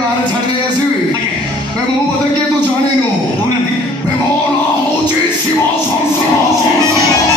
बाहर छाड़ दे आसीबी मैं मु बदल के तू जाने नो मैं मोना होची शिव संसार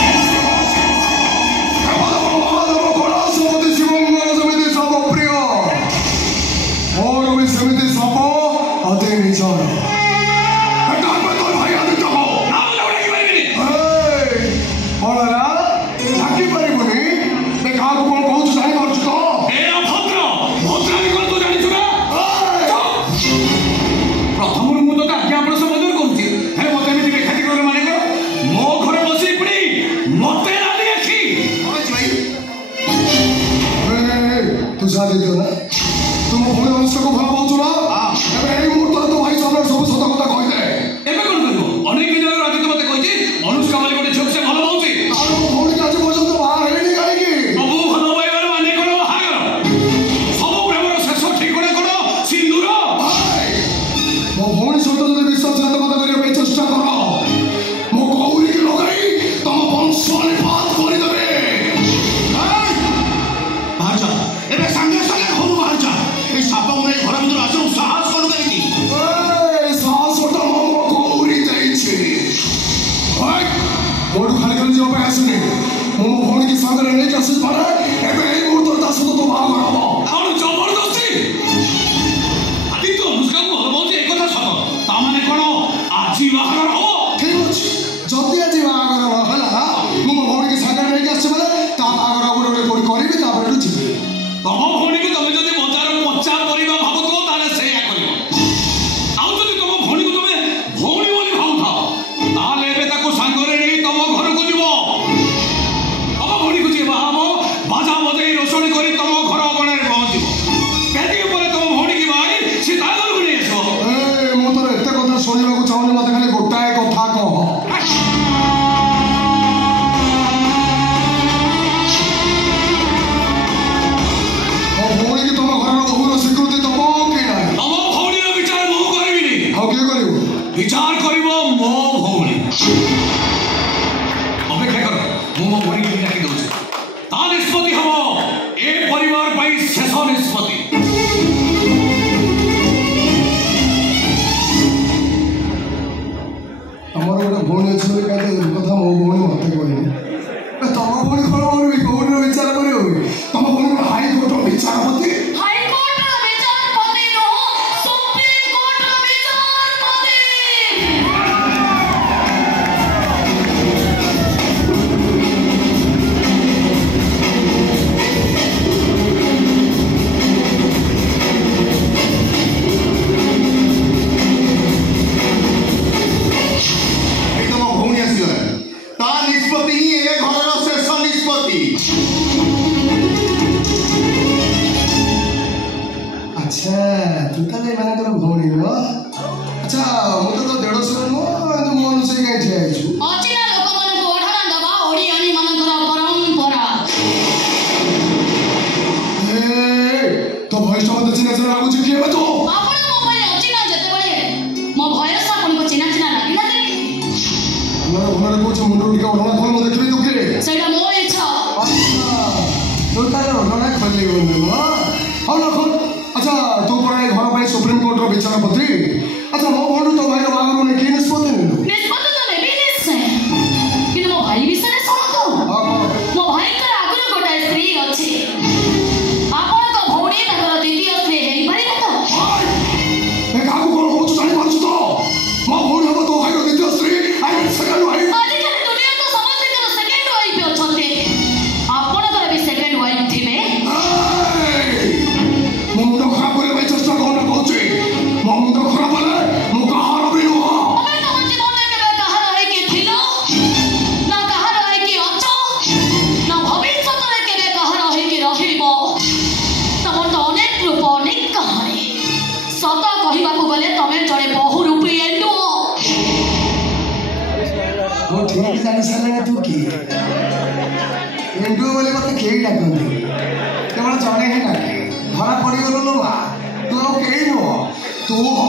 तुम भूल अंश को भला पाउछ ना एबे एई मुहूर्त तो भाई सामने सब सत कथा कहि दे एबे कोन करबो अनेक दिन राति तो मते कहिछि अनुष्का वाली गोटे झोक से भलो पाउछि आ भौणी के आज पर्यंत बाहर हेनी काहे की सब भलो पाइबार माने कोन बाहागर सब प्रेमर शेष ठिकणे कोन सिंदूर मो भौणी सहित जदि विश्वासघातकता करिया पे चेष्टा करो मो गौरी के लगाई तम वंश निपात करि देबे बाहर जा एबे संगे संगे घरु बाहर जा ए साप उरे घर भीतर आसो साहस कोन करिनी ए साहस तो मो गौरी दै छी ओय मोडू खाली कर जो पे आसने मो भौणी के संग रे नहीं आसी पारे एबे ए मुहूर्त दास तो बाहर हबो और जबरदस्ती आदि तो अनुष्का को हबो जे एक कथा सत ता माने कोन आजी बाहर हो ठीक अछि जल्दी आजी बाहर हो हला मो भौणी के संग रे नहीं आसी पारे ता बाहर गोटे कोडी करबी ता पर छी तम भौणी के तमे जदि बजार पचा परिबा भाबतो ताले सेया करियो आउ जदि तम भौणी को तमे भौणी बोली भाबथा ताले एबे ताको संगरे नै तम घर को जीवो तम भौणी को जीवा हम बाजा बजाई रोशनी करी तम घर अगणे रे पहुंचीबो केति ऊपर तम भौणी की भाई सीता घर को नै आसो ए मो तोर एते कथा सुनिबा को चाहनी मते खाली गोटाए कथा कह विचार करिवो मो भौणी अपेक्षा कर मो भौणी के डाकी दउछ ता निष्पत्ति हबो ए परिवार पई शेष निष्पत्ति हमर गोटे भौणी छै काते कथा मो भौणी मते कहनी तम भौणी कोन करबी कोन विचार करियो तम भौणी हाई कोर्ट विचारपति अच्छा तू पढ़ाई घर पर सुप्रीम कोर्ट रो विचारपति अच्छा मो भौणी तो भाई बागर ने की निष्पत्ति निष्पत्ति तो नेबी निश्चय कि मो भाई विषय सुन तो मो भाई कर आगुर गोटा स्त्री अछि आपण तो भौणी ताकर द्वितीय स्त्री हेई पारे तो ए काकू कोन होछ जानि पाछ तो मो भौणी हबो तो भाई रो द्वितीय स्त्री आई सेकंड वाइफ आदि के दुनिया तो समस्त के सेकंड वाइफ अछते आपण कर भी सेकंड वाइफ थिबे मुंडो खराब करे भाई चेष्टा कोन कहउछे मुंडो खराब है मु कहार भी नो अबे तम जीवन के कहार है कि थिलो ना कहार है कि अछो ना भविष्य रे के कहार है कि रहिबो तम तो अनेक रूप अनेक कहानी सत कहिबा को गले तमे जड़े बहु रूपी एंडो वो ठीक जानि साले तू की एंडो बोले मते केई डाकंती केवल जड़े है ना धरा पड़ी गलो लो तू कहीं नो तू हो